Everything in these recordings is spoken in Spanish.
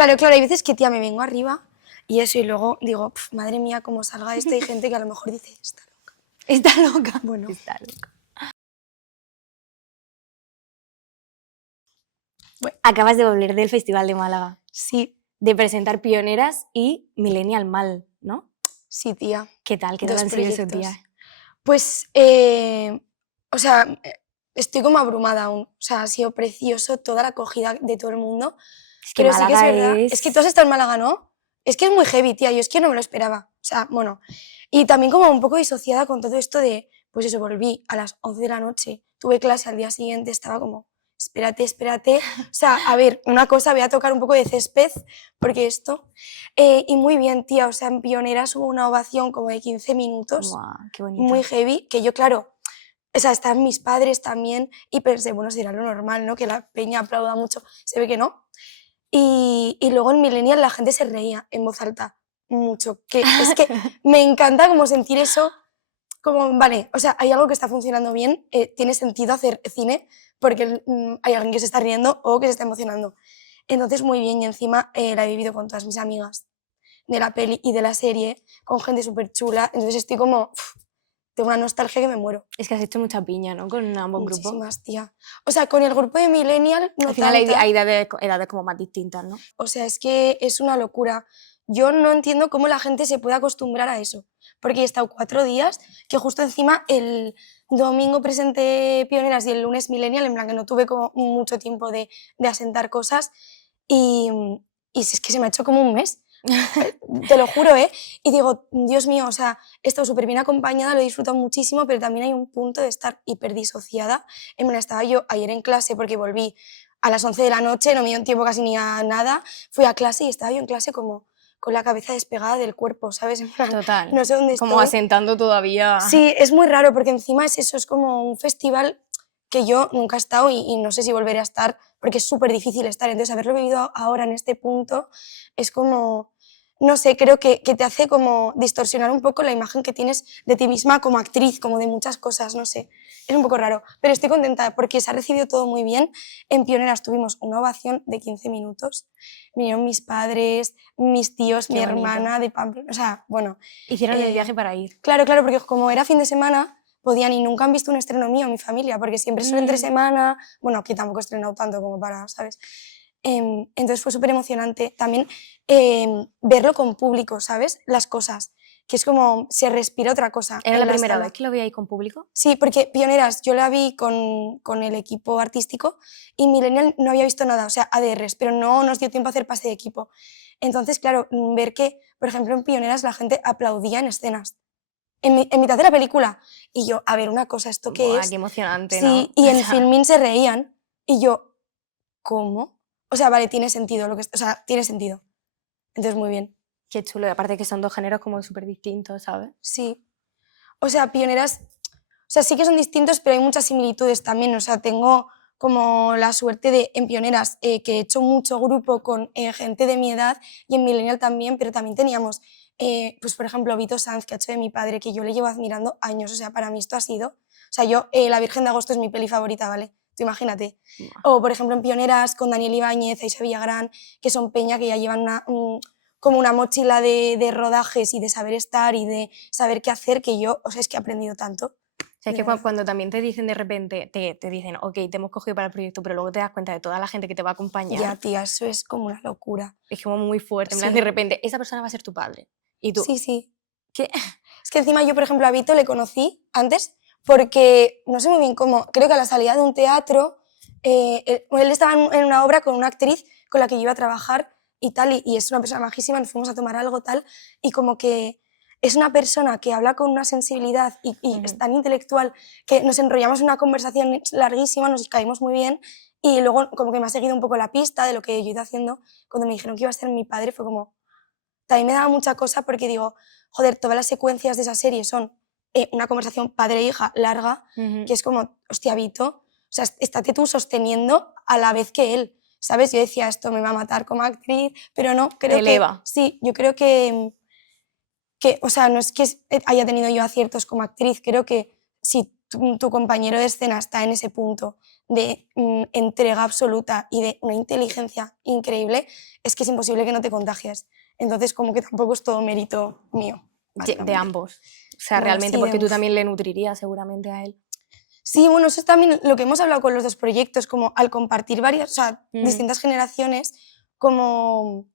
Claro, claro, hay veces que, tía, me vengo arriba y eso, y luego digo, madre mía, cómo salga esto, hay gente que a lo mejor dice, está loca. Está loca. Bueno. Está loca. Bueno, acabas de volver del Festival de Málaga. Sí. De presentar Pioneras y Millennial Mal, ¿no? Sí, tía. ¿Qué tal? ¿Qué tal han sido esos días? Pues, o sea, estoy como abrumada aún. O sea, ha sido precioso toda la acogida de todo el mundo. Es que pero Málaga sí que es verdad. Es que tú has estado en Málaga, ¿no? Es que es muy heavy, tía. Yo es que no me lo esperaba. O sea, bueno. Y también como un poco disociada con todo esto de, pues eso, volví a las 11 de la noche, tuve clase al día siguiente, estaba como, espérate, espérate. O sea, a ver, una cosa, voy a tocar un poco de césped, porque esto... y muy bien, tía, o sea, en Pioneras hubo una ovación como de 15 minutos, Wow, qué bonito. muy heavy, que yo, claro, o sea, están mis padres también, y pensé, bueno, será lo normal, ¿no? Que la peña aplauda mucho, se ve que no. Y luego en Millennial la gente se reía en voz alta, mucho, que es que me encanta como sentir eso, como, vale, o sea, hay algo que está funcionando bien, tiene sentido hacer cine, porque hay alguien que se está riendo o que se está emocionando. Entonces, muy bien, y encima la he vivido con todas mis amigas de la peli y de la serie, con gente súper chula, entonces estoy como, tengo una nostalgia que me muero. Es que has hecho mucha piña, ¿no? Con ambos grupos. Muchísimas, tía. O sea, con el grupo de Millennial no Al final tanta. hay edades como más distintas, ¿no? O sea, es que es una locura. Yo no entiendo cómo la gente se puede acostumbrar a eso, porque he estado 4 días, que justo encima el domingo presenté Pioneras y el lunes Millennial, en plan que no tuve como mucho tiempo de asentar cosas, y es que se me ha hecho como un mes. Te lo juro, ¿eh? Y digo, Dios mío, o sea, he estado súper bien acompañada, lo he disfrutado muchísimo, pero también hay un punto de estar hiperdisociada. En plan, estaba yo ayer en clase porque volví a las 11 de la noche, no me dio tiempo casi ni a nada, fui a clase y estaba yo en clase como con la cabeza despegada del cuerpo, ¿sabes? En plan, Total. no sé dónde como estoy. asentando todavía. Sí, es muy raro porque encima es eso, es como un festival que yo nunca he estado y no sé si volveré a estar porque es súper difícil estar. Entonces, haberlo vivido ahora en este punto es como, no sé, creo que te hace como distorsionar un poco la imagen que tienes de ti misma como actriz, como de muchas cosas, no sé. Es un poco raro, pero estoy contenta porque se ha recibido todo muy bien. En Pioneras tuvimos una ovación de 15 minutos. Vinieron mis padres, mis tíos, Qué mi bonito. hermana de Pamplona, o sea, bueno. Hicieron el viaje para ir. Claro, claro, porque como era fin de semana, podían y nunca han visto un estreno mío, mi familia, porque siempre son entre semana, bueno, aquí tampoco he estrenado tanto como para, ¿sabes? Entonces fue súper emocionante también verlo con público, ¿sabes? Las cosas, que es como se respira otra cosa. ¿Era la primera vez que lo veíais con público? Sí, porque Pioneras yo la vi con el equipo artístico y Millennial no había visto nada, o sea, ADRs, pero no nos dio tiempo a hacer pase de equipo. Entonces, claro, ver que, por ejemplo, en Pioneras la gente aplaudía en escenas. En mitad de la película. Y yo, a ver, una cosa, ¿esto qué es? Qué emocionante, sí, ¿no? Y en Filmin se reían. Y yo, ¿cómo? O sea, vale, tiene sentido lo que... O sea, tiene sentido. Entonces, muy bien. Qué chulo. Y aparte que son dos géneros como súper distintos, ¿sabes? Sí. O sea, Pioneras... O sea, sí que son distintos, pero hay muchas similitudes también. O sea, tengo como la suerte de, en Pioneras, que he hecho mucho grupo con gente de mi edad y en Millennial también, pero también teníamos... pues por ejemplo, Vito Sanz, que ha hecho de mi padre, que yo le llevo admirando años, o sea, para mí esto ha sido... O sea, yo, La Virgen de Agosto es mi peli favorita, ¿vale? Tú imagínate. O, por ejemplo, en Pioneras, con Daniel Ibáñez, Aisha Villagrán, que son peña que ya llevan como una mochila de rodajes y de saber estar y de saber qué hacer, que yo, o sea, es que he aprendido tanto. O sea, es que cuando también te dicen de repente, te dicen, ok, te hemos cogido para el proyecto, pero luego te das cuenta de toda la gente que te va a acompañar. Ya, tía, eso es como una locura. Es como muy fuerte. En plan, de repente, esa persona va a ser tu padre. Y tú, Sí, sí. ¿qué? Es que encima yo, por ejemplo, a Vito le conocí antes porque, no sé muy bien cómo, creo que a la salida de un teatro, él estaba en una obra con una actriz con la que yo iba a trabajar y tal, y es una persona majísima, nos fuimos a tomar algo tal, y como que es una persona que habla con una sensibilidad y es tan intelectual que nos enrollamos en una conversación larguísima, nos caímos muy bien, y luego como que me ha seguido un poco la pista de lo que yo he ido haciendo. Cuando me dijeron que iba a ser mi padre fue como... También me daba mucha cosa porque digo, joder, todas las secuencias de esa serie son una conversación padre-hija larga, que es como, hostia, Vito, o sea, estate tú sosteniendo a la vez que él, ¿sabes? Yo decía, esto me va a matar como actriz, pero no, creo Te eleva. Sí, yo creo que, o sea, no es que haya tenido yo aciertos como actriz, creo que si tu compañero de escena está en ese punto de entrega absoluta y de una inteligencia increíble, es que es imposible que no te contagies. Entonces, como que tampoco es todo mérito mío. De ambos. O sea, Bueno, realmente, sí, porque tú también le nutrirías seguramente a él. Sí, bueno, eso es también lo que hemos hablado con los dos proyectos, como al compartir varias, o sea, distintas generaciones, como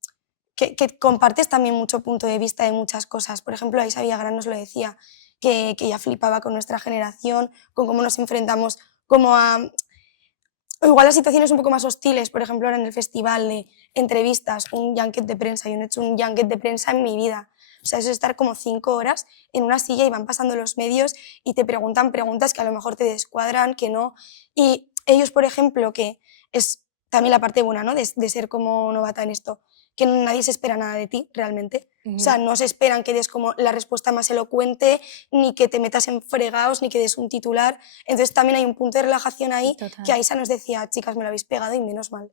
que compartes también mucho punto de vista de muchas cosas. Por ejemplo, Aisha Villagrán nos lo decía, que ella flipaba con nuestra generación, con cómo nos enfrentamos como a igual las situaciones un poco más hostiles, por ejemplo, ahora en el festival de entrevistas, un junket de prensa. Yo no he hecho un junket de prensa en mi vida. O sea, eso es estar como 5 horas en una silla y van pasando los medios y te preguntan preguntas que a lo mejor te descuadran, que no. Y ellos, por ejemplo, que es también la parte buena, ¿no? De ser como novata en esto, que nadie se espera nada de ti, realmente. O sea, no se esperan que des como la respuesta más elocuente, ni que te metas en fregados, ni que des un titular. Entonces también hay un punto de relajación ahí. Total. Que Aisha nos decía, chicas, me lo habéis pegado y menos mal.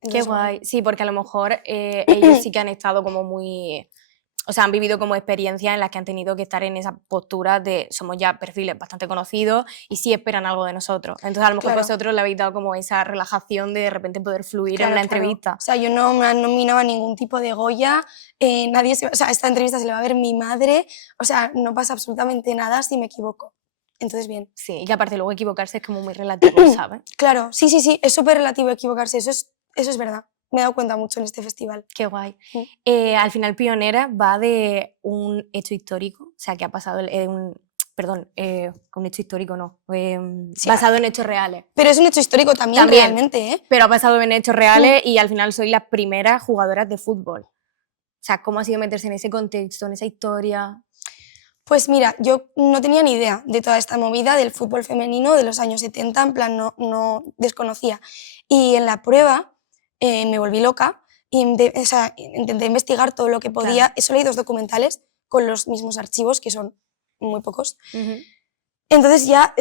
Qué Entonces, guay. bueno. Sí, porque a lo mejor ellos sí que han estado como muy... O sea, han vivido como experiencias en las que han tenido que estar en esa postura de somos ya perfiles bastante conocidos y sí esperan algo de nosotros. Entonces, a lo mejor Claro. vosotros le habéis dado como esa relajación de repente poder fluir en una entrevista. O sea, yo no me nominaba ningún tipo de Goya, nadie o sea, esta entrevista se le va a ver mi madre, o sea, no pasa absolutamente nada si me equivoco. Entonces, bien. Sí, y que aparte luego equivocarse es como muy relativo, ¿sabes? Claro, sí, es súper relativo equivocarse, eso es verdad. Me he dado cuenta mucho en este festival. Qué guay. Al final, Pionera va de un hecho histórico, o sea, que ha pasado un hecho histórico no, Sí, basado en hechos reales. Pero es un hecho histórico también realmente, ¿eh? Pero ha pasado en hechos reales y al final soy las primeras jugadoras de fútbol. O sea, ¿cómo ha sido meterse en ese contexto, en esa historia? Pues mira, yo no tenía ni idea de toda esta movida del fútbol femenino de los años 70, en plan no desconocía. Y en la prueba me volví loca y o sea, intenté investigar todo lo que podía. Claro. Solo hay 2 documentales con los mismos archivos, que son muy pocos. Entonces ya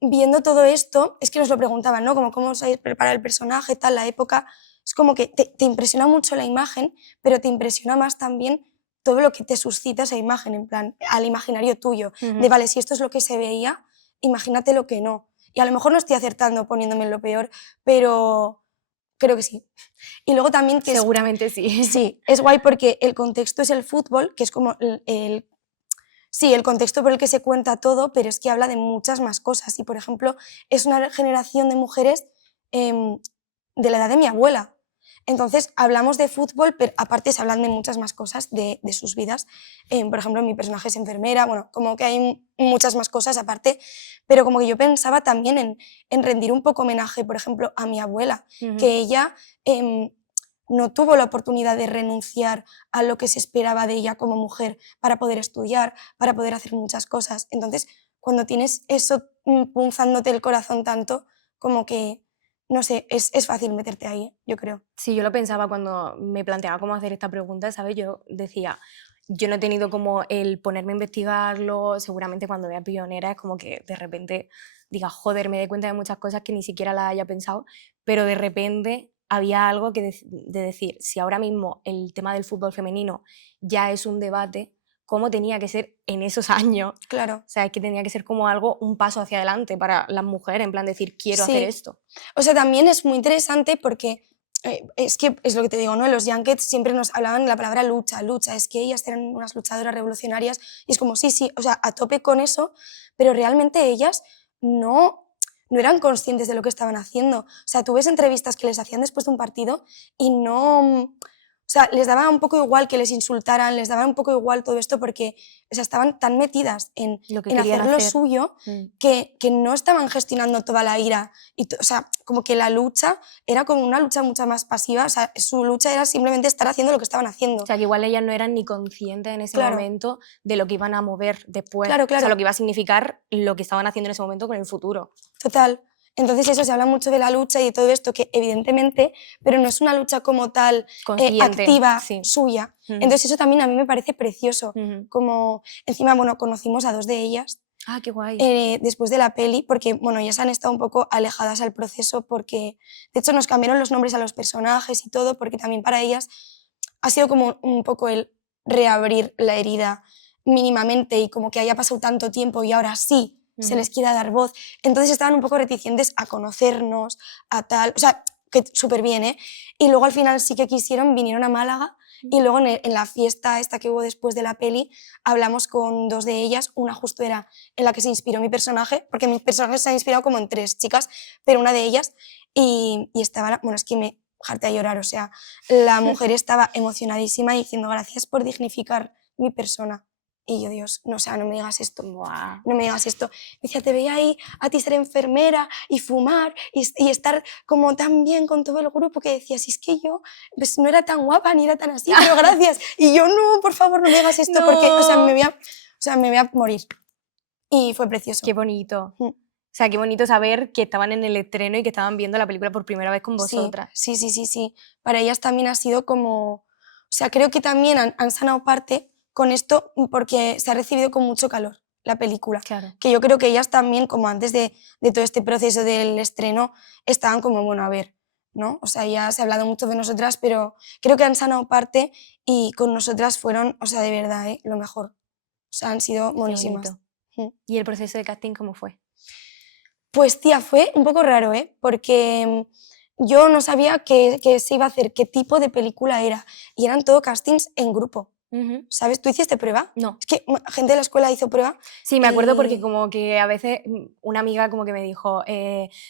viendo todo esto, es que nos lo preguntaban, ¿no? Como cómo os habéis preparado el personaje, tal, la época. Es como que te impresiona mucho la imagen, pero te impresiona más también todo lo que te suscita esa imagen, en plan, al imaginario tuyo. De, vale, si esto es lo que se veía, imagínate lo que no. Y a lo mejor no estoy acertando poniéndome en lo peor, pero creo que sí. Y luego también que seguramente sí. Sí, es guay porque el contexto es el fútbol, que es como el contexto por el que se cuenta todo, pero es que habla de muchas más cosas. Y, por ejemplo, es una generación de mujeres de la edad de mi abuela. Entonces, hablamos de fútbol, pero aparte se hablan de muchas más cosas de sus vidas. Por ejemplo, mi personaje es enfermera, bueno, como que hay muchas más cosas aparte, pero como que yo pensaba también en rendir un poco homenaje, por ejemplo, a mi abuela, que ella no tuvo la oportunidad de renunciar a lo que se esperaba de ella como mujer para poder estudiar, para poder hacer muchas cosas. Entonces, cuando tienes eso punzándote el corazón tanto, como que, no sé, es fácil meterte ahí, yo creo. Sí, yo lo pensaba cuando me planteaba cómo hacer esta pregunta, ¿sabes? Yo decía, yo no he tenido como el ponerme a investigarlo, seguramente cuando vea Pionera es como que de repente diga, joder, me doy cuenta de muchas cosas que ni siquiera las haya pensado, pero de repente había algo que de decir, si ahora mismo el tema del fútbol femenino ya es un debate, ¿cómo tenía que ser en esos años? Claro. O sea, es que tenía que ser como algo, un paso hacia adelante para las mujeres, en plan decir, quiero hacer esto. O sea, también es muy interesante porque es que es lo que te digo, ¿no? Los Junkets siempre nos hablaban de la palabra lucha, es que ellas eran unas luchadoras revolucionarias y es como, sí, o sea, a tope con eso, pero realmente ellas no eran conscientes de lo que estaban haciendo. O sea, tú ves entrevistas que les hacían después de un partido y no... O sea, les daba un poco igual que les insultaran, les daba un poco igual todo esto porque o sea, estaban tan metidas en hacer lo suyo que no estaban gestionando toda la ira. O sea, como que la lucha era como una lucha mucho más pasiva. O sea, su lucha era simplemente estar haciendo lo que estaban haciendo. O sea, que igual ellas no eran ni conscientes en ese momento de lo que iban a mover después. Claro. O sea, lo que iba a significar lo que estaban haciendo en ese momento con el futuro. Total. Entonces eso, se habla mucho de la lucha y de todo esto, que evidentemente, pero no es una lucha como tal activa, suya. Entonces eso también a mí me parece precioso. Como, encima, bueno, conocimos a 2 de ellas. Ah, qué guay. Después de la peli, porque, bueno, ellas han estado un poco alejadas al proceso porque, de hecho, nos cambiaron los nombres a los personajes y todo, porque también para ellas ha sido como un poco el reabrir la herida mínimamente y como que haya pasado tanto tiempo y ahora sí se les quiera dar voz. Entonces estaban un poco reticentes a conocernos, a tal, o sea, que súper bien, ¿eh? Y luego al final sí que quisieron, vinieron a Málaga y luego en la fiesta esta que hubo después de la peli hablamos con 2 de ellas, una justo era en la que se inspiró mi personaje, porque mi personaje se ha inspirado como en 3 chicas, pero una de ellas, y estaba, bueno, es que me harté a llorar, o sea, la mujer estaba emocionadísima diciendo gracias por dignificar mi persona. Y yo, Dios, no, o sea, no me digas esto, Buah. no me digas esto. Me decía, te veía ahí a ti ser enfermera y fumar y estar como tan bien con todo el grupo que decías, es que yo pues, no era tan guapa ni era tan así, pero gracias. Y yo, no, por favor, no me digas esto porque, o sea, me voy a morir. Y fue precioso. Qué bonito. O sea, qué bonito saber que estaban en el estreno y que estaban viendo la película por primera vez con vosotras. Sí. Para ellas también ha sido como... O sea, creo que también han sanado parte con esto porque se ha recibido con mucho calor la película. Claro. Que yo creo que ellas también, como antes de todo este proceso del estreno, estaban como, bueno, a ver, ¿no? O sea, ya se ha hablado mucho de nosotras, pero creo que han sanado parte y con nosotras fueron, o sea, de verdad, lo mejor. O sea, han sido monísimas. ¿Y el proceso de casting cómo fue? Pues tía, fue un poco raro, porque yo no sabía qué se iba a hacer, qué tipo de película era. Y eran todo castings en grupo, ¿sabes? ¿Tú hiciste prueba? No. Es que gente de la escuela hizo prueba. Sí, me acuerdo porque como que a veces una amiga como que me dijo,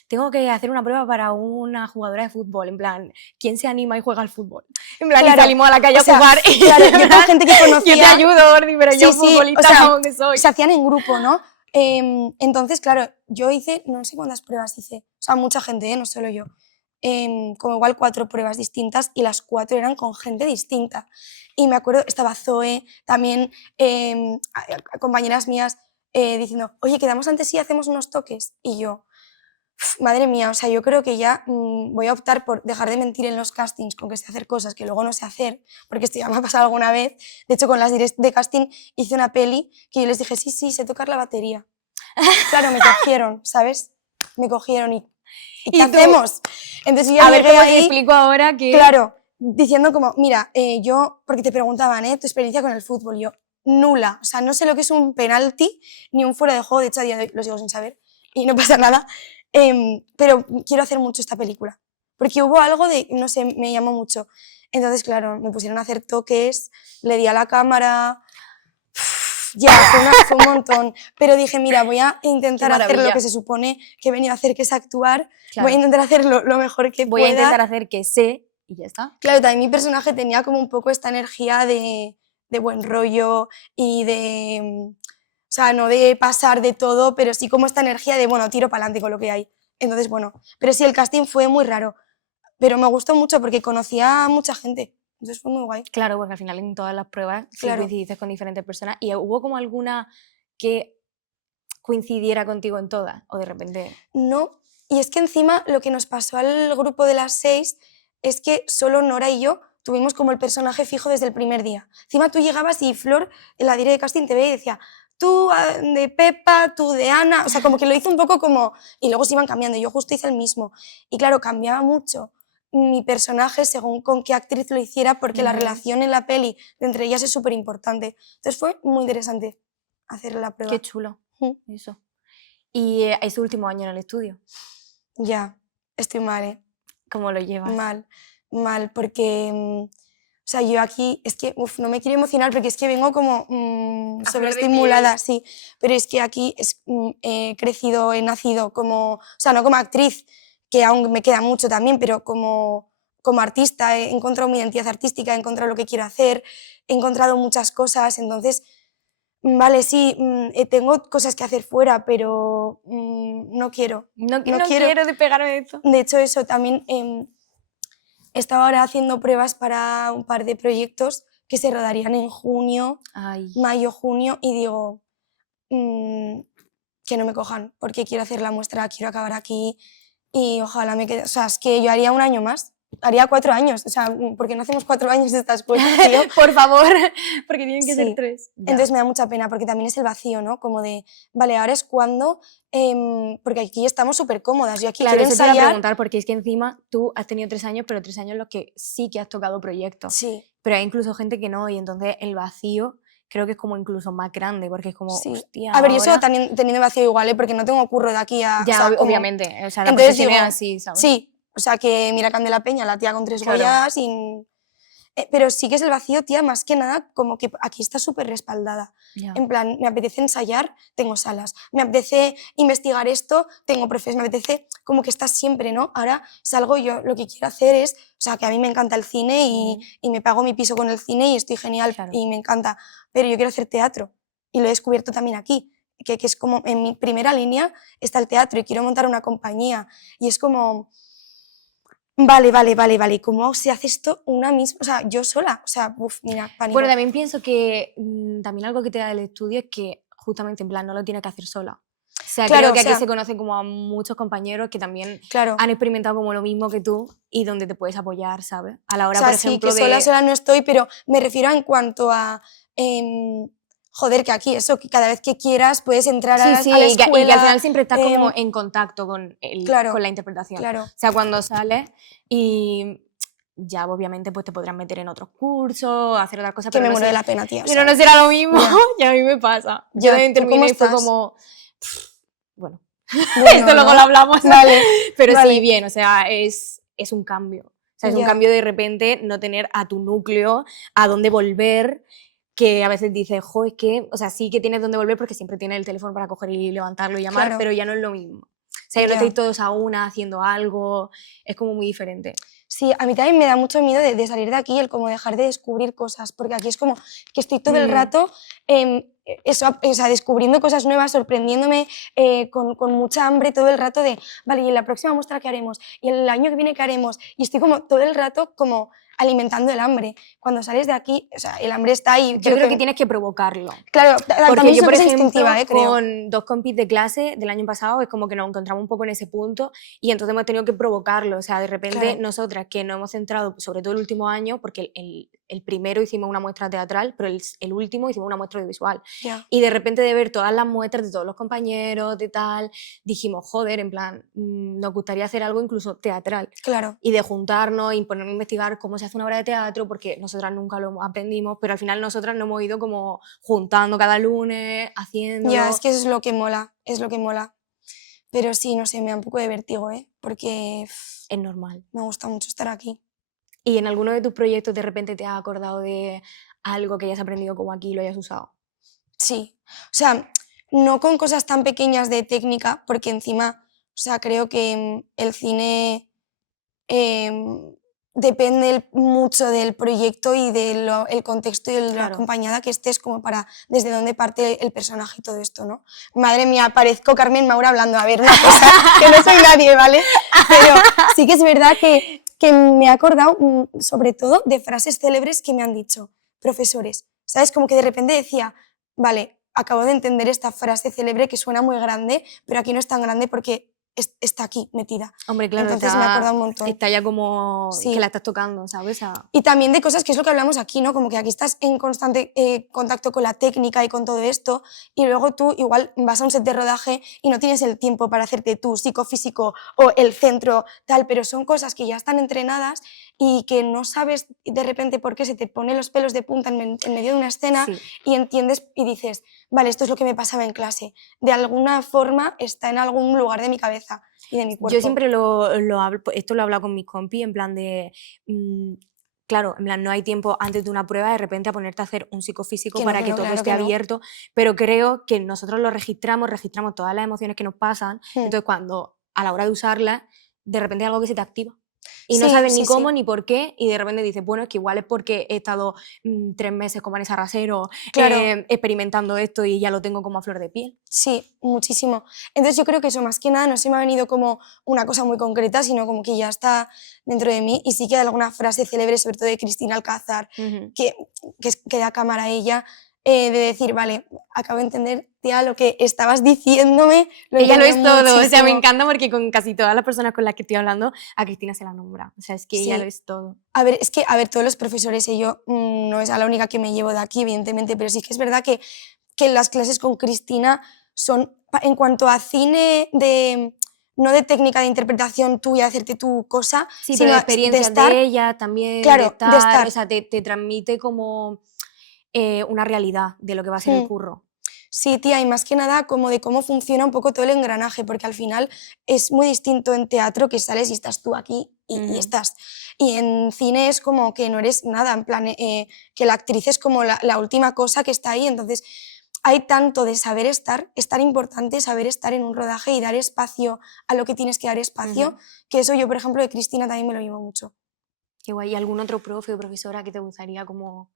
tengo que hacer una prueba para una jugadora de fútbol, en plan, ¿quién se anima y juega al fútbol? En plan, Claro, y salimos a la calle o sea, a jugar. Claro, yo tengo gente que conocía... Yo te ayudo, Ordi, pero yo futbolista o sea, que soy. se hacían en grupo, ¿no? Entonces, claro, yo hice, no sé cuántas pruebas hice, o sea, mucha gente, no solo yo, como igual 4 pruebas distintas y las 4 eran con gente distinta. Y me acuerdo, estaba Zoe, también compañeras mías diciendo, oye, quedamos antes y hacemos unos toques. Y yo, madre mía, o sea, yo creo que ya voy a optar por dejar de mentir en los castings con que sé hacer cosas que luego no sé hacer, porque esto ya me ha pasado alguna vez. De hecho, con las directs de casting hice una peli que yo les dije, sí, sé tocar la batería. Claro, me cogieron, ¿sabes? Me cogieron y ¿qué hacemos? Entonces yo ya llegué ¿cómo ahí, te explico ahora que...? claro, diciendo como, mira, yo, porque te preguntaban, tu experiencia con el fútbol, yo, nula, o sea, no sé lo que es un penalti ni un fuera de juego, de hecho a día de hoy lo sigo sin saber y no pasa nada, pero quiero hacer mucho esta película, porque hubo algo de, no sé, me llamó mucho. Entonces, claro, me pusieron a hacer toques, le di a la cámara, ya, fue un montón, pero dije, mira, voy a intentar hacer lo que se supone que he venido a hacer, que es actuar, Claro. voy a intentar hacer lo mejor que pueda. Voy a intentar hacer que sé y ya está. Claro, también mi personaje tenía como un poco esta energía de buen rollo y de... O sea, no de pasar de todo, pero sí como esta energía de, bueno, tiro para adelante con lo que hay. Entonces, bueno, pero sí, el casting fue muy raro, pero me gustó mucho porque conocía a mucha gente, entonces fue muy guay. Claro, porque al final en todas las pruebas sí Claro. coincidiste con diferentes personas. ¿Y hubo como alguna que coincidiera contigo en todas? ¿O de repente...? No, y es que encima lo que nos pasó al grupo de las 6 es que solo Nora y yo tuvimos como el personaje fijo desde el primer día. Encima tú llegabas y Flor, en la directa de casting, te veía y decía, tú de Pepa, tú de Ana, o sea, como que lo hizo un poco como... Y luego se iban cambiando, yo justo hice el mismo. Y claro, cambiaba mucho mi personaje según con qué actriz lo hiciera, porque la relación en la peli de entre ellas es súper importante. Entonces fue muy interesante hacer la prueba. Qué chulo, eso. ¿Y ese último año en el estudio? Ya, estoy mal, ¿Cómo lo llevas? Mal, porque, o sea, yo aquí, es que, no me quiero emocionar porque es que vengo como sobreestimulada, sí, pero es que aquí he crecido, he nacido como, o sea, no como actriz, que aún me queda mucho también, pero como artista, he encontrado mi identidad artística, he encontrado lo que quiero hacer, he encontrado muchas cosas, entonces... Vale, sí, tengo cosas que hacer fuera, pero no quiero. No quiero despegarme de esto. De hecho, eso también estaba ahora haciendo pruebas para un par de proyectos que se rodarían en junio, mayo, junio, y digo que no me cojan, porque quiero hacer la muestra, quiero acabar aquí y ojalá me quede. O sea, es que yo haría un año más. Haría 4 años, o sea, porque no hacemos 4 años de estas cosas, tío. Por favor, porque tienen que ser 3. Entonces me da mucha pena, porque también es el vacío, ¿no? Como de, vale, ahora es cuando, porque aquí estamos súper cómodas, yo aquí claro, quiero eso te iba a ensayar... preguntar, porque es que encima tú has tenido 3 años, pero 3 años en los que sí que has tocado proyectos. Sí. Pero hay incluso gente que no, y entonces el vacío creo que es como incluso más grande, porque es como, Sí. hostia, A ver, yo sigo ahora... teniendo vacío igual, ¿eh? Porque no tengo curro de aquí a... Ya, o sea, como... obviamente, o sea, la Entonces profesión digo, es así, ¿sabes? sí, o sea, que mira Candela Peña, la tía con 3 Claro. Goyas y... pero sí que es el vacío, tía, más que nada, como que aquí está súper respaldada. Ya. En plan, me apetece ensayar, tengo salas. Me apetece investigar esto, tengo profes. Me apetece como que estás siempre, ¿no? Ahora salgo, yo lo que quiero hacer es, o sea, que a mí me encanta el cine y me pago mi piso con el cine y estoy genial Claro. y me encanta. Pero yo quiero hacer teatro y lo he descubierto también aquí. Que es como, en mi primera línea está el teatro y quiero montar una compañía. Y es como... Vale. ¿Cómo se hace esto una misma? O sea, yo sola. O sea, mira, pánico. Bueno, también pienso que también algo que te da el estudio es que justamente en plan no lo tienes que hacer sola. O sea, Claro, creo que o sea, aquí se conocen como a muchos compañeros que también claro. han experimentado como lo mismo que tú y donde te puedes apoyar, ¿sabes? A la hora, O sea, por sí, ejemplo, que de... sola no estoy, pero me refiero en cuanto a... joder, que aquí eso, que cada vez que quieras puedes entrar Sí, a sí, la y que al escuela. final siempre estás como en contacto con, Claro, con la interpretación. claro. O sea, cuando sales y ya obviamente pues te podrás meter en otros cursos, hacer otras cosas, Que pero me no muero de sé, la pena, tía. O pero sea, no será lo mismo ya. y a mí me pasa. Yo Ya, también ¿tú cómo terminé y fue estás? como, bueno, Bueno, esto luego ¿no? lo hablamos, Vale, pero vale. sí, bien, o sea, es un cambio. O sea, es un Ya. cambio de repente no tener a tu núcleo, a dónde volver, que a veces dices, jo, es que, o sea, sí que tienes dónde volver porque siempre tienes el teléfono para coger y levantarlo y llamar, Claro. pero ya no es lo mismo. O sea, ya no Ya. estáis todos a una haciendo algo, es como muy diferente. Sí, a mí también me da mucho miedo de salir de aquí, el como dejar de descubrir cosas, porque aquí es como que estoy todo el rato eso, o sea, descubriendo cosas nuevas, sorprendiéndome, con mucha hambre todo el rato de, vale, y en la próxima muestra qué haremos, y el año que viene qué haremos, y estoy como todo el rato como alimentando el hambre. Cuando sales de aquí, o sea, el hambre está ahí. Yo creo que tienes que provocarlo. Claro, Porque también es yo, una por cosa ejemplo, instintiva, creo. con 2 compis de clase del año pasado es como que nos encontramos un poco en ese punto y entonces hemos tenido que provocarlo. O sea, de repente Claro. nosotras que nos hemos centrado, sobre todo el último año, porque el primero hicimos una muestra teatral, pero el último hicimos una muestra audiovisual. Ya. Y de repente de ver todas las muestras de todos los compañeros, de tal, dijimos, joder, en plan, nos gustaría hacer algo incluso teatral. Claro. Y de juntarnos y ponernos a investigar cómo se hace una obra de teatro, porque nosotras nunca lo aprendimos, pero al final nosotras nos hemos ido como juntando cada lunes, haciéndolo. Ya, es que eso es lo que mola, es lo que mola. Pero sí, no sé, me da un poco de vértigo, porque Es normal. me gusta mucho estar aquí. ¿Y en alguno de tus proyectos de repente te has acordado de algo que hayas aprendido como aquí y lo hayas usado? Sí, o sea, no con cosas tan pequeñas de técnica, porque encima, o sea, creo que el cine depende mucho del proyecto y del contexto y de la Claro. acompañada que estés, como para desde dónde parte el personaje y todo esto, ¿no? Madre mía, parezco Carmen Maura hablando, a ver, una cosa, que no soy nadie, ¿vale? Pero sí que es verdad que me he acordado sobre todo de frases célebres que me han dicho profesores, ¿sabes? Como que de repente decía, vale, acabo de entender esta frase célebre que suena muy grande, pero aquí no es tan grande porque está aquí metida. Hombre, claro, Entonces me he acordado un montón. está ya como Sí. que la estás tocando, ¿sabes? Y también de cosas que es lo que hablamos aquí, ¿no? Como que aquí estás en constante contacto con la técnica y con todo esto, y luego tú igual vas a un set de rodaje y no tienes el tiempo para hacerte tu psicofísico o el centro, tal, pero son cosas que ya están entrenadas y que no sabes de repente por qué se te ponen los pelos de punta en medio de una escena. Sí. Y entiendes y dices, vale, esto es lo que me pasaba en clase. De alguna forma está en algún lugar de mi cabeza y de mi cuerpo. Yo siempre lo hablo, esto lo he hablado con mis compis, en plan de, claro, en plan no hay tiempo antes de una prueba de repente a ponerte a hacer un psicofísico Que no, para que que no, todo claro esté que no. abierto, pero creo que nosotros lo registramos todas las emociones que nos pasan, entonces cuando a la hora de usarlas, de repente hay algo que se te activa. Y no Sí, sabes sí, ni cómo sí. ni por qué, y de repente dices, bueno, es que igual es porque he estado 3 meses con Vanessa Rasero Claro. experimentando esto y ya lo tengo como a flor de piel. Sí, muchísimo. Entonces yo creo que eso más que nada no se me ha venido como una cosa muy concreta, sino como que ya está dentro de mí. Y sí que hay alguna frase célebre, sobre todo de Cristina Alcázar, que da cámara a ella, de decir, vale, acabo de entender, tía, lo que estabas diciéndome. Ella lo es todo, o sea, muchísimo. me encanta porque con casi todas las personas con las que estoy hablando, a Cristina se la nombra. O sea, es que ella lo es todo. A ver, es que, a ver, todos los profesores, y yo no es a la única que me llevo de aquí, evidentemente, pero sí que es verdad que las clases con Cristina son, en cuanto a cine, no de técnica de interpretación tuya, hacerte tu cosa, Sí, sino pero de experiencias estar, de ella también, claro, de estar, o sea, te transmite como una realidad de lo que va a ser el curro. Sí, tía, y más que nada como de cómo funciona un poco todo el engranaje, porque al final es muy distinto en teatro que sales y estás tú aquí y estás. Y en cine es como que no eres nada, en plan, que la actriz es como la última cosa que está ahí, entonces hay tanto de saber estar, es tan importante saber estar en un rodaje y dar espacio a lo que tienes que dar espacio, que eso yo, por ejemplo, de Cristina también me lo llevo mucho. Qué guay. ¿Y algún otro profe o profesora que te gustaría como...?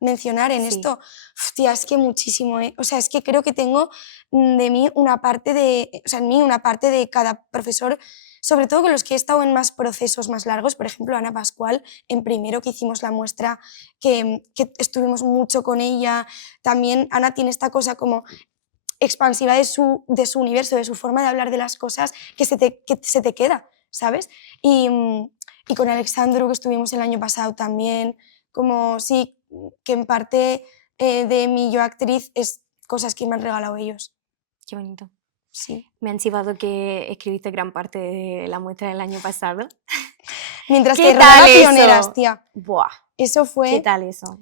Mencionar en Sí. esto, hostia, es que muchísimo, ¿eh? O sea, es que creo que tengo de mí una parte de, o sea, en mí una parte de cada profesor, sobre todo con los que he estado en más procesos más largos, por ejemplo, Ana Pascual, en primero que hicimos la muestra, que estuvimos mucho con ella, también Ana tiene esta cosa como expansiva de su universo, de su forma de hablar de las cosas, que se te queda, ¿sabes? Y con Alexandru, que estuvimos el año pasado también, como sí, que en parte de mi yo actriz es cosas que me han regalado ellos. Qué bonito. Sí. Me han chivado que escribiste gran parte de la muestra del año pasado. Mientras ¿Qué que tal rodaba eso? Pioneras, tía. Buah. Eso fue... ¿Qué tal eso?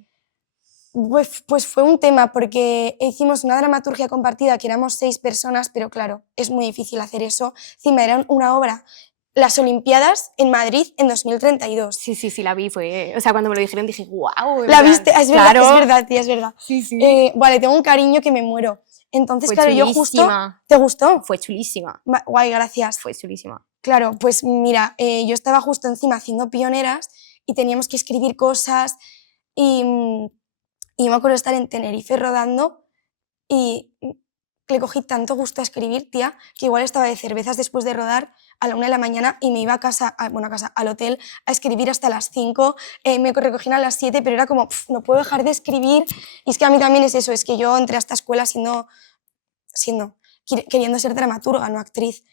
Pues fue un tema porque hicimos una dramaturgia compartida que éramos 6 personas, pero claro, es muy difícil hacer eso. Encima era una obra, las Olimpiadas en Madrid en 2032. Sí, la vi, fue... O sea, cuando me lo dijeron dije, wow. ¿La viste? Es verdad, claro. es verdad, tía, es verdad. Sí. Vale, tengo un cariño que me muero. Entonces, Fue claro, yo chulísima. justo... ¿Te gustó? Fue chulísima. Guay, gracias. Fue chulísima. Claro, pues mira, yo estaba justo encima haciendo Pioneras y teníamos que escribir cosas y me acuerdo estar en Tenerife rodando y le cogí tanto gusto a escribir, tía, que igual estaba de cervezas después de rodar a la 1 de la mañana y me iba a casa, al hotel, a escribir hasta las 5, me recogían a las 7, pero era como, no puedo dejar de escribir. Y es que a mí también es eso, es que yo entré a esta escuela queriendo ser dramaturga, no actriz,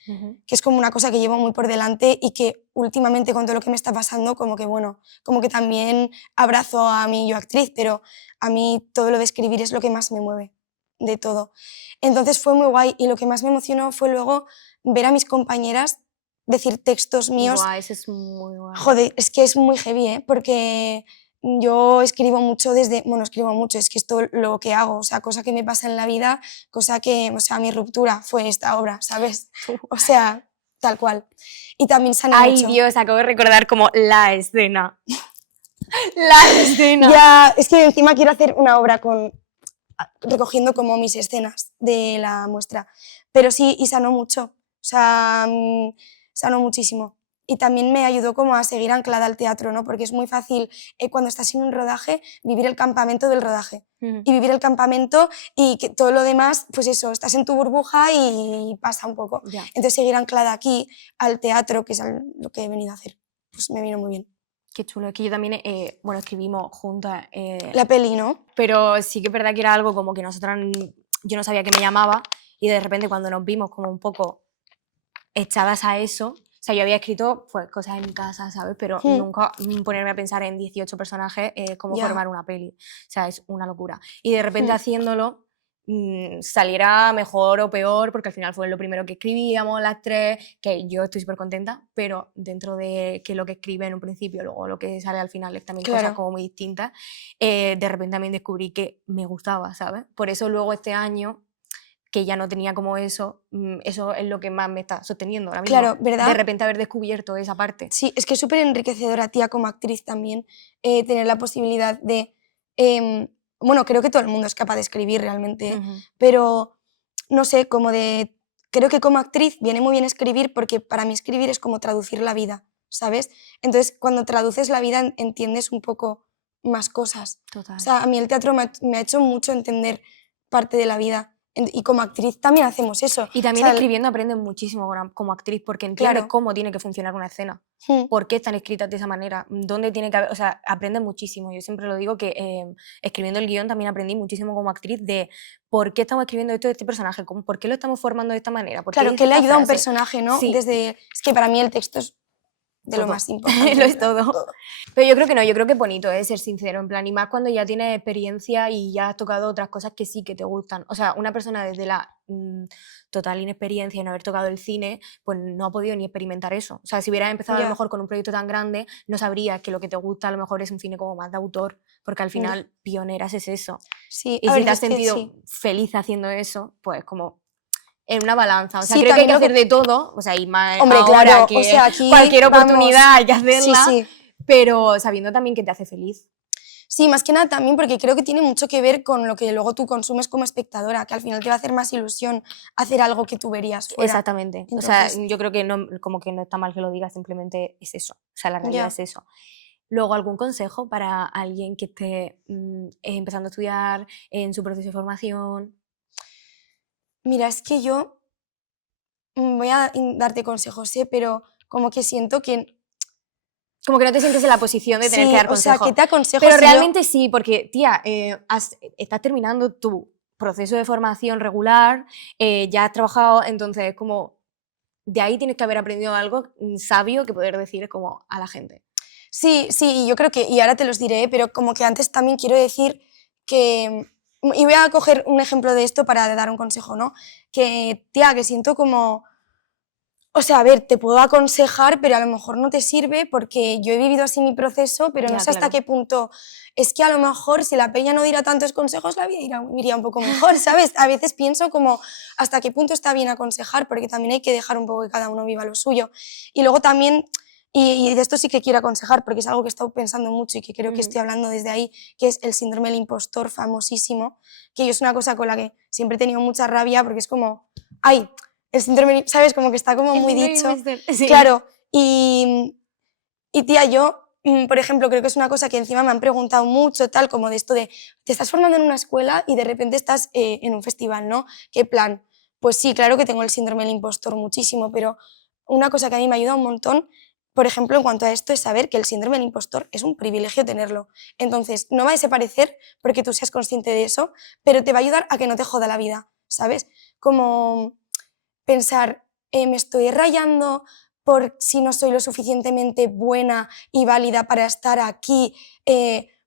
que es como una cosa que llevo muy por delante y que últimamente con todo lo que me está pasando, como que también abrazo a mí yo actriz, pero a mí todo lo de escribir es lo que más me mueve de todo. Entonces fue muy guay y lo que más me emocionó fue luego ver a mis compañeras decir textos míos. Guau, eso es muy guay. Joder, es que es muy heavy, ¿eh? Porque yo escribo mucho escribo mucho, es que esto lo que hago, o sea, cosa que me pasa en la vida, mi ruptura fue esta obra, ¿sabes? O sea, tal cual. Y también sané Ay, mucho. Dios, acabo de recordar como la escena. La escena. Ya, es que encima quiero hacer una obra recogiendo como mis escenas de la muestra. Pero sí, y sanó mucho, o sea, sanó muchísimo. Y también me ayudó como a seguir anclada al teatro, ¿no? Porque es muy fácil cuando estás en un rodaje vivir el campamento del rodaje. Y vivir el campamento y que todo lo demás, pues eso, estás en tu burbuja y pasa un poco. Ya. Entonces seguir anclada aquí al teatro, que es lo que he venido a hacer, pues me vino muy bien. Qué chulo, es que yo también, escribimos juntas. La peli, ¿no? Pero sí que es verdad que era algo como que yo no sabía que me llamaba y de repente cuando nos vimos como un poco echadas a eso, o sea, yo había escrito pues cosas en mi casa, ¿sabes? Pero nunca ponerme a pensar en 18 personajes cómo formar una peli. O sea, es una locura. Y de repente haciéndolo saliera mejor o peor, porque al final fue lo primero que escribíamos las tres, que yo estoy súper contenta, pero dentro de que lo que escribe en un principio, luego lo que sale al final es también cosas como muy distintas, de repente también descubrí que me gustaba, ¿sabes? Por eso luego este año que ya no tenía como eso es lo que más me está sosteniendo ahora mismo. Claro, ¿verdad? De repente haber descubierto esa parte. Sí, es que es súper enriquecedora, tía, como actriz también, tener la posibilidad de... creo que todo el mundo es capaz de escribir realmente, pero no sé, creo que como actriz viene muy bien escribir porque para mí escribir es como traducir la vida, ¿sabes? Entonces, cuando traduces la vida entiendes un poco más cosas. Total. O sea, a mí el teatro me ha hecho mucho entender parte de la vida. Y como actriz también hacemos eso. Y también escribiendo aprendes muchísimo como actriz porque entiendes cómo tiene que funcionar una escena, por qué están escritas de esa manera, dónde tiene que haber, o sea, aprendes muchísimo. Yo siempre lo digo que escribiendo el guión también aprendí muchísimo como actriz de por qué estamos escribiendo esto de este personaje, por qué lo estamos formando de esta manera. Claro, que le ayuda a un personaje, ¿no? Sí. Es que para mí el texto es de todo. Lo más importante. Lo es todo. Pero yo creo que no, yo creo que es bonito ser sincero, en plan, y más cuando ya tienes experiencia y ya has tocado otras cosas que sí que te gustan. O sea, una persona desde la total inexperiencia y no haber tocado el cine, pues no ha podido ni experimentar eso. O sea, si hubieras empezado a lo mejor con un proyecto tan grande, no sabrías que lo que te gusta a lo mejor es un cine como más de autor, porque al final pioneras es eso. Sí, Y a si ver, te has es que sentido sí. feliz haciendo eso, pues como en una balanza. O sea, Sí, creo que hay también que lo que... hacer de todo, o sea, y más Hombre, ahora claro, o que sea, aquí cualquier vamos... oportunidad hay que Sí, hacerla, sí. pero sabiendo también que te hace feliz. Sí, más que nada también porque creo que tiene mucho que ver con lo que luego tú consumes como espectadora, que al final te va a hacer más ilusión hacer algo que tú verías fuera. Exactamente. Entonces, O sea, yo creo que no, como que no está mal que lo digas, simplemente es eso. O sea, la realidad ya. es eso. Luego, ¿algún consejo para alguien que esté empezando a estudiar en su proceso de formación? Mira, es que yo voy a darte consejos, ¿eh? Pero como que siento que Como que no te sientes en la posición de tener que sí, dar o sea, ¿qué consejo. te aconsejo Pero si yo... realmente sí, porque, tía, estás terminando tu proceso de formación regular, ya has trabajado, entonces como de ahí tienes que haber aprendido algo sabio que poder decir como a la gente. Sí, sí, yo creo que, y ahora te los diré, pero como que antes también quiero decir que, y voy a coger un ejemplo de esto para dar un consejo, ¿no? Que, tía, que siento como, o sea, a ver, te puedo aconsejar, pero a lo mejor no te sirve porque yo he vivido así mi proceso, pero no Ya, sé hasta claro. qué punto, es que a lo mejor si la peña no diera tantos consejos, la vida iría un poco mejor, ¿sabes? A veces pienso como hasta qué punto está bien aconsejar, porque también hay que dejar un poco que cada uno viva lo suyo. Y luego también, y de esto sí que quiero aconsejar, porque es algo que he estado pensando mucho y que creo que Ujú. estoy hablando desde ahí, que es el síndrome del impostor famosísimo, que yo es una cosa con la que siempre he tenido mucha rabia, porque es como, ay, el síndrome, ¿sabes? Como que está como El muy síndrome dicho. impostor, sí. Claro, y tía, yo, por ejemplo, creo que es una cosa que encima me han preguntado mucho, tal, como de esto de, te estás formando en una escuela y de repente estás en un festival, ¿no? ¿Qué plan? Pues sí, claro que tengo el síndrome del impostor muchísimo, pero una cosa que a mí me ayuda un montón, por ejemplo, en cuanto a esto, es saber que el síndrome del impostor es un privilegio tenerlo. Entonces, no va a desaparecer porque tú seas consciente de eso, pero te va a ayudar a que no te joda la vida, ¿sabes? Como pensar, me estoy rayando por si no soy lo suficientemente buena y válida para estar aquí,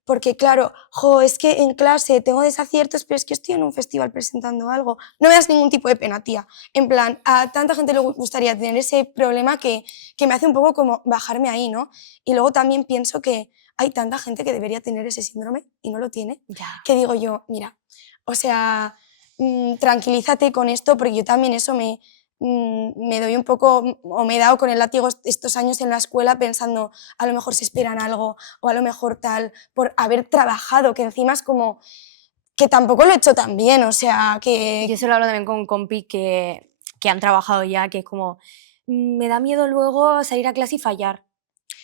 porque claro, jo, es que en clase tengo desaciertos, pero es que estoy en un festival presentando algo. No me das ningún tipo de pena, tía. En plan, a tanta gente le gustaría tener ese problema que me hace un poco como bajarme ahí, ¿no? Y luego también pienso que hay tanta gente que debería tener ese síndrome y no lo tiene, Ya. que digo yo, mira, o sea, tranquilízate con esto, porque yo también eso me doy un poco, o me he dado con el látigo estos años en la escuela pensando, a lo mejor se esperan algo, o a lo mejor tal, por haber trabajado, que encima es como, que tampoco lo he hecho tan bien, o sea, Yo que se lo hablo también con compis que han trabajado ya, que es como, me da miedo luego salir a clase y fallar.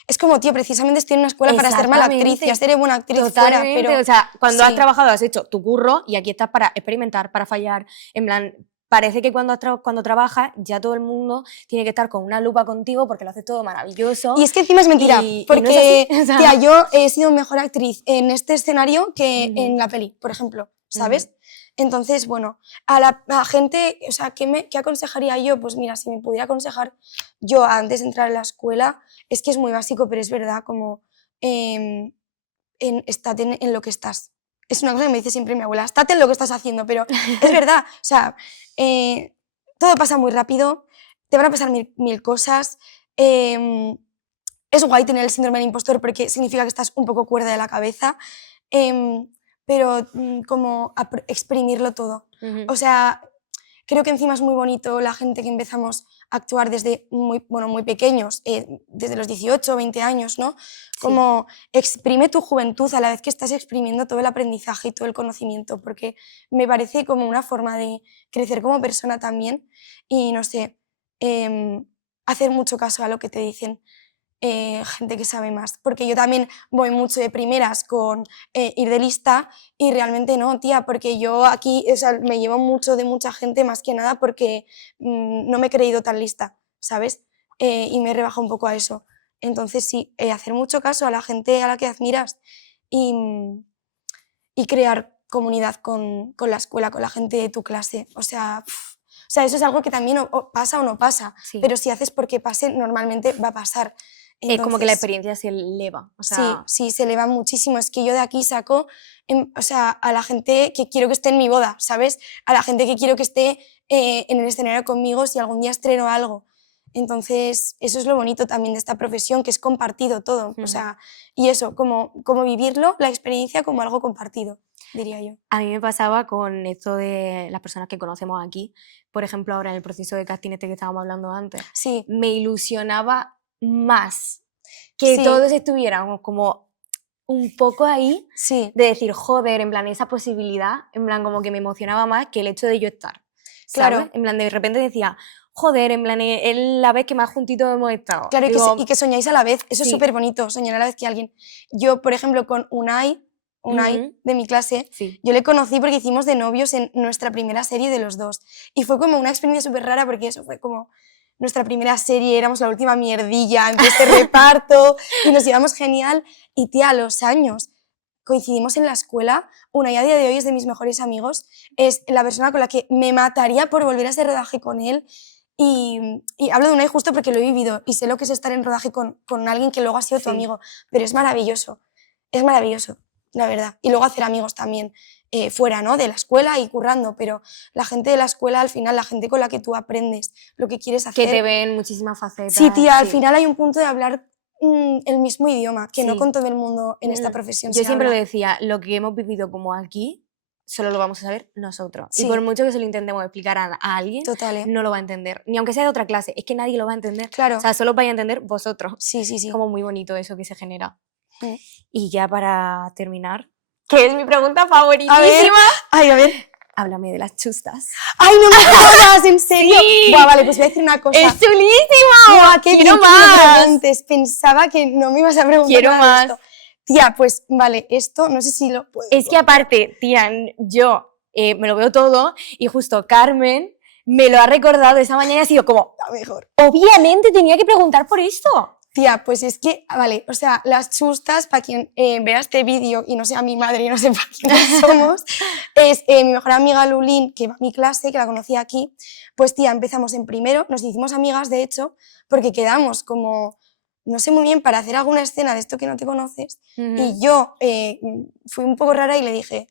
es como, tío, precisamente estoy en una escuela para ser mala actriz, ya Exactamente. seré buena actriz fuera, Totalmente. pero O sea, cuando has sí. trabajado has hecho tu curro y aquí estás para experimentar, para fallar. En plan, parece que cuando trabajas ya todo el mundo tiene que estar con una lupa contigo porque lo haces todo maravilloso Y es que encima es mentira, y no es así. porque, O sea, tía, yo he sido mejor actriz en este escenario que ujú, en la peli, por ejemplo, ujú. ¿sabes? Entonces, bueno, a gente, o sea, ¿qué aconsejaría yo? Pues mira, si me pudiera aconsejar yo antes de entrar a la escuela, es que es muy básico, pero es verdad, como estate en lo que estás. Es una cosa que me dice siempre mi abuela, estate en lo que estás haciendo, pero es verdad, o sea, todo pasa muy rápido, te van a pasar mil cosas. em, es guay tener el síndrome del impostor porque significa que estás un poco cuerda de la cabeza, pero como exprimirlo todo. Ujú. O sea, creo que encima es muy bonito la gente que empezamos a actuar desde muy, bueno, muy pequeños, desde los 18 o 20 años, ¿no? Sí. Como exprime tu juventud a la vez que estás exprimiendo todo el aprendizaje y todo el conocimiento, porque me parece como una forma de crecer como persona también y, no sé, hacer mucho caso a lo que te dicen gente que sabe más. Porque yo también voy mucho de primeras con ir de lista y realmente no, tía, porque yo aquí o sea, me llevo mucho de mucha gente más que nada porque no me he creído tan lista, ¿sabes? Y me rebajo un poco a eso. Entonces sí, hacer mucho caso a la gente a la que admiras y, y crear comunidad con la escuela, con la gente de tu clase. O sea, eso es algo que también o pasa o no pasa, Sí. pero si haces porque pase, normalmente va a pasar. Es como que la Entonces, experiencia se eleva. O sí, sea, sí, se eleva muchísimo. Es que yo de aquí saco, o sea, a la gente que quiero que esté en mi boda, ¿sabes? A la gente que quiero que esté en el escenario conmigo si algún día estreno algo. Entonces, eso es lo bonito también de esta profesión, que es compartido todo. O sea, y eso, como vivirlo, la experiencia como algo compartido, diría yo. A mí me pasaba con esto de las personas que conocemos aquí, por ejemplo, ahora en el proceso de casting este que estábamos hablando antes, Sí, me ilusionaba más que Sí. todos estuviéramos como un poco ahí, sí, de decir, joder, en plan, esa posibilidad, en plan, como que me emocionaba más que el hecho de yo estar, ¿sabes? Claro. En plan, de repente decía, joder, en plan, es la vez que más juntitos hemos estado. claro, Digo, y que soñáis a la vez. Eso es sí. súper bonito, soñar a la vez que alguien. Yo, por ejemplo, con Unai Ujú, de mi clase, sí. yo le conocí porque hicimos de novios en nuestra primera serie de los dos. Y fue como una experiencia súper rara porque eso fue como nuestra primera serie, éramos la última mierdilla entre este reparto y nos llevamos genial. Y tía, a los años coincidimos en la escuela. Unai a día de hoy es de mis mejores amigos. Es la persona con la que me mataría por volver a ese rodaje con él. Y hablo de Unai justo porque lo he vivido y sé lo que es estar en rodaje con alguien que luego ha sido tu Sí. amigo. Pero es maravilloso, la verdad. Y luego hacer amigos también fuera, ¿no? De la escuela y currando, pero la gente de la escuela, al final, la gente con la que tú aprendes lo que quieres hacer. Que te ven muchísimas facetas. Sí, tía, al sí. final hay un punto de hablar el mismo idioma, que no Sí. con todo el mundo en esta profesión Yo se siempre habla. lo decía, lo que hemos vivido como aquí, solo lo vamos a saber nosotros. Sí. Y por mucho que se lo intentemos explicar a alguien, Total, ¿eh? no lo va a entender. Ni aunque sea de otra clase, es que nadie lo va a entender. Claro. O sea, solo vais a entender vosotros. Sí, sí, sí. Es como muy bonito eso que se genera. Mm. Y ya para terminar, que es mi pregunta favoritísima. A ver. Háblame de las chustas. ¡Ay, no me jodas! ¿En serio? Sí. Buah, vale, pues voy a decir una cosa. ¡Es chulísimo! Buah, qué ¡Quiero bien que me más! preguntes. Pensaba que no me ibas a preguntar Quiero nada de más. esto. Tía, pues vale, esto no sé si lo puedo. Es que aparte, tía, yo me lo veo todo y justo Carmen me lo ha recordado esa mañana y ha sido como, A mejor. obviamente tenía que preguntar por esto. Tía, pues es que, vale, o sea, las chustas, para quien vea este vídeo y no sea mi madre y no sepa quiénes somos, es mi mejor amiga Lulín, que va a mi clase, que la conocí aquí. Pues tía, empezamos en primero, nos hicimos amigas, de hecho, porque quedamos como, no sé muy bien, para hacer alguna escena de esto que no te conoces. Y yo fui un poco rara y le dije,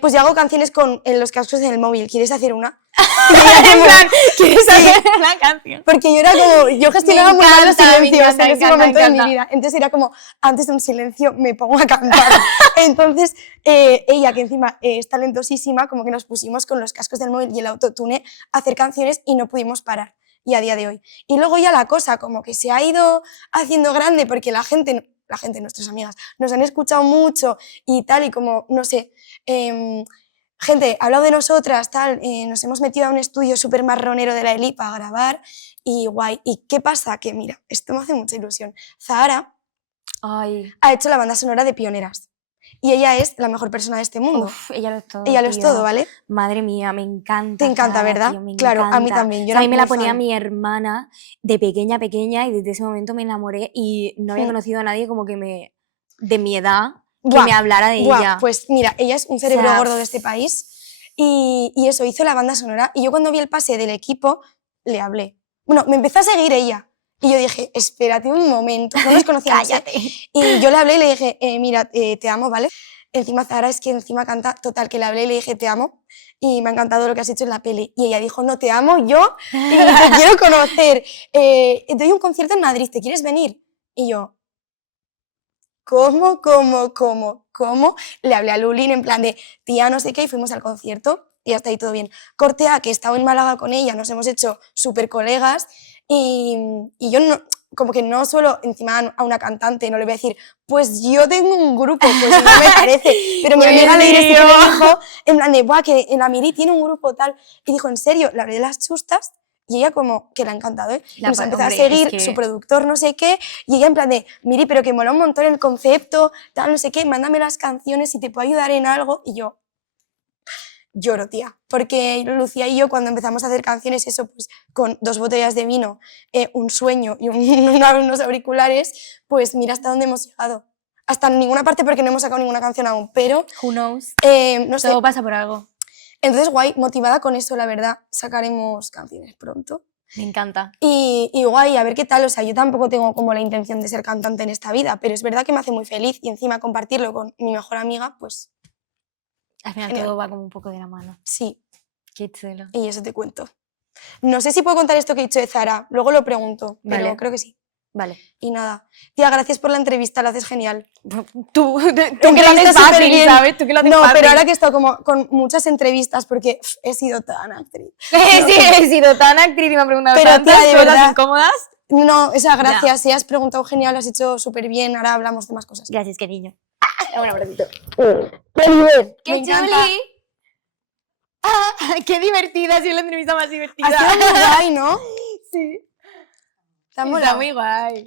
pues yo hago canciones con los cascos en el móvil, ¿quieres hacer una? En plan, ¿quieres hacer una canción? Porque yo era como, yo gestionaba muy mal los silencios en ese momento de mi encanta. vida. Entonces era como, antes de un silencio me pongo a cantar. Entonces ella, que encima es talentosísima, como que nos pusimos con los cascos del móvil y el autotune a hacer canciones y no pudimos parar. Y a día de hoy. Y luego ya la cosa como que se ha ido haciendo grande porque la gente, nuestras amigas, nos han escuchado mucho y tal, y como, no sé, gente ha hablado de nosotras, tal, nos hemos metido a un estudio súper marronero de la ELIPA a grabar y guay. ¿Y qué pasa? Que mira, esto me hace mucha ilusión. Zahara Ay, ha hecho la banda sonora de Pioneras y ella es la mejor persona de este mundo. uf, ella lo es todo. Ella lo es tío. todo, ¿vale? Madre mía, me encanta. Te encanta, Zahara, ¿verdad? tío, me Claro, a mí encanta. también. Yo O sea, a mí era me la muy ponía fan. mi hermana de pequeña, pequeña, y desde ese momento me enamoré y no había conocido a nadie como que de mi edad que me hablara de ella. Pues mira, ella es un cerebro O sea, gordo de este país y eso, hizo la banda sonora y yo cuando vi el pase del equipo le hablé. Bueno, me empezó a seguir ella y yo dije, espérate un momento, no nos conocíamos. cállate. Y yo le hablé y le dije, mira, te amo, ¿vale? Encima Zahara es que encima canta, total, que le hablé y le dije, te amo y me ha encantado lo que has hecho en la peli. Y ella dijo, no, te amo yo y te quiero conocer. Doy un concierto en Madrid, ¿te quieres venir? Y yo, ¿cómo? Le hablé a Lulín en plan de, tía, no sé qué, y fuimos al concierto y hasta ahí todo bien. Corte A, que he estado en Málaga con ella, nos hemos hecho súper colegas y yo no, como que no suelo encima a una cantante, no le voy a decir, pues yo tengo un grupo, pues no me parece, pero mi amiga Leire sí que me dijo, en plan de, buah, que en la Miri tiene un grupo tal, y dijo, en serio, le hablé de las chustas. Y ella como que le ha encantado, ¿eh? Y nos empezó a seguir, su productor no sé qué, y ella en plan de, Miri, pero que mola un montón el concepto, tal, no sé qué, mándame las canciones si te puedo ayudar en algo. Y yo lloro, tía, porque Lucía y yo cuando empezamos a hacer canciones, eso, pues con 2 botellas de vino, un sueño y unos auriculares, pues mira hasta dónde hemos llegado. Hasta en ninguna parte porque no hemos sacado ninguna canción aún, pero... Who knows? No sé. Todo pasa por algo. Entonces, guay, motivada con eso, la verdad, sacaremos canciones pronto. Me encanta. Y guay, a ver qué tal, o sea, yo tampoco tengo como la intención de ser cantante en esta vida, pero es verdad que me hace muy feliz y encima compartirlo con mi mejor amiga, pues... Al final todo va como un poco de la mano. Sí. Qué chulo. Y eso te cuento. No sé si puedo contar esto que he dicho de Zara, luego lo pregunto, pero Vale. creo que sí. Vale. Y nada. Tía, gracias por la entrevista, lo haces genial. Tú que lo haces Entrevistas fácil, superbién. ¿sabes? Tú que lo haces No, fácil. pero ahora que he estado como con muchas entrevistas, porque he sido tan actriz. Sí, he sido tan actriz y me han preguntado Pero, tantas tía, de cosas verdad. incómodas. No, gracias, sí, has preguntado genial, lo has hecho súper bien, ahora hablamos de más cosas. Gracias, cariño. Un abracito. ¡Qué ¡Qué chuli! Ah, ¡qué divertida! Ha sido la entrevista más divertida. Ha sido muy guay, ¿no? Sí. ¿Te ha Está molado? muy guay.